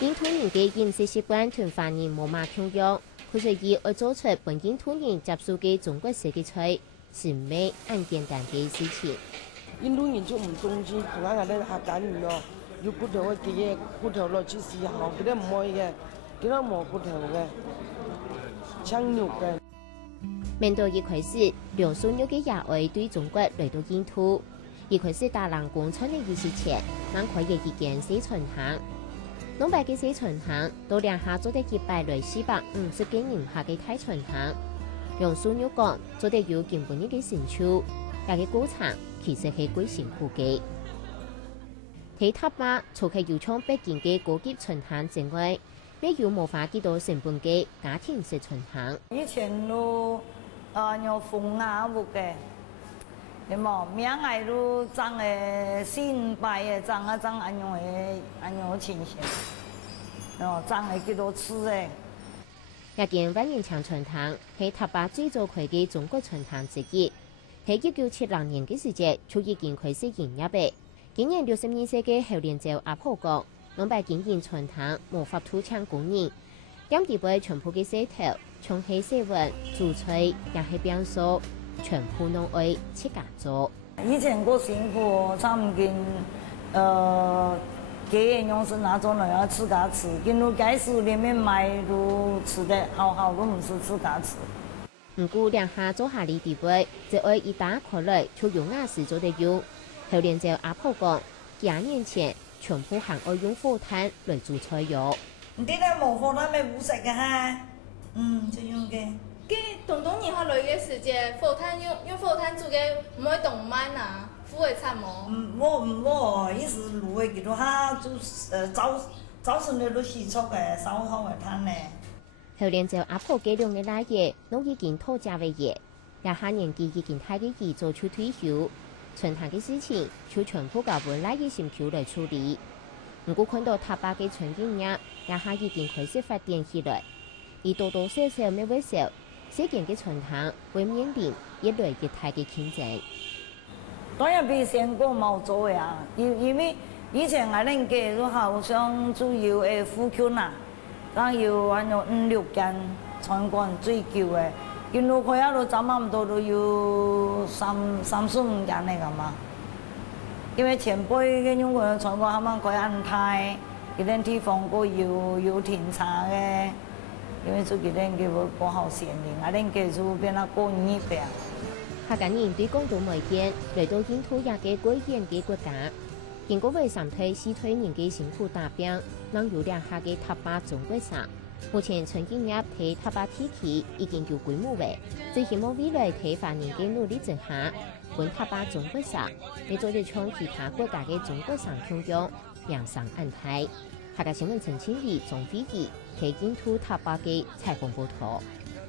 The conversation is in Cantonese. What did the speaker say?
印度人嘅饮食习惯同华人冇乜同样，佢所以要做出本印度人接受嘅中国式嘅菜，是唔係很簡單嘅事情。印度人就唔中意同我哋客家人咯，要骨頭嘅嘢，骨頭落去試下，佢哋唔可以嘅，佢哋冇骨頭嘅，搶肉嘅。面對一開始，梁淑玉嘅野愛對中國來到印度，一開始大人工廠嘅意思前，蠻可以一件四川行。農白嘅四川行，到兩下做得100來450幾人下嘅太川行。梁淑玉講，做得有根本嘅成就，但係過程其實係幾辛苦嘅。睇塔巴除係要從北京嘅高級川行之外，咩要無法幾多成本嘅家庭式川行。以前都有風啊屋嘅，你冇名係都漲誒400嘅漲啊漲按樣情形，哦漲係幾多次誒。一件萬人牆川行係塔巴最早開嘅中國川行之一，喺1970年嘅時節就已經開始營業嘅。今年62歲嘅後連州阿婆講，農白經營川行無法土搶工人，因地位全部嘅勢頭，從黑色雲、煮菜也係變數，全部攏愛自家做。以前過辛苦，差唔多給人用是那種人要自家吃，跟住街市裏面賣都吃得好都唔是自家吃。唔過兩下做下嚟地位，就愛一打開來就用牙齒做得用。後連州阿婆講，幾年前全部行愛用火炭來煮菜喲。唔啲咧冇火炭咪唔食嘅哈，就用嘅。佢東東年下來嘅時節，火炭用火炭煮嘅唔會凍慢啊，苦會慘冇。唔好，意思滷嘅幾多下就早晨你都洗錯嘅，燒好嘅炭咧。後連州阿婆計量嘅那嘢，都已經討價為嘢，廿下年紀已經太嘅兒做出退休，川行嘅事情就全部交俾那嘢心橋來處理。唔過看到塔巴嘅村經驗，廿下已經開始發展起來，而多多少少咩會少，世間嘅川行會面臨越來越大嘅競爭。當然比先過冇做呀，因為以前我哋嘅都好像主要誒富橋呐。但要按照5-6間餐館最久嘅，見到佢一路差唔多都要3-4-5間嚟㗎嘛。因為前輩嘅中國餐館，佢們可以安排，佢哋地方個有停車嘅，因為做佢哋嘅會過好線嘅，我哋嘅就變得過熱嘅。客家人對廣東媒體來到印度也嘅貴遠嘅國家。經過為3推4推人嘅辛苦打拼，能有兩下嘅塔巴中國城。目前村經業喺塔巴地區已經有規模嘅，最希望未來喺華人嘅努力之下，本塔巴中國城，你做得從其他國家嘅中國城同樣揚上岸台。客家新聞陳清怡、鍾飛儀喺印度塔巴嘅採訪報道。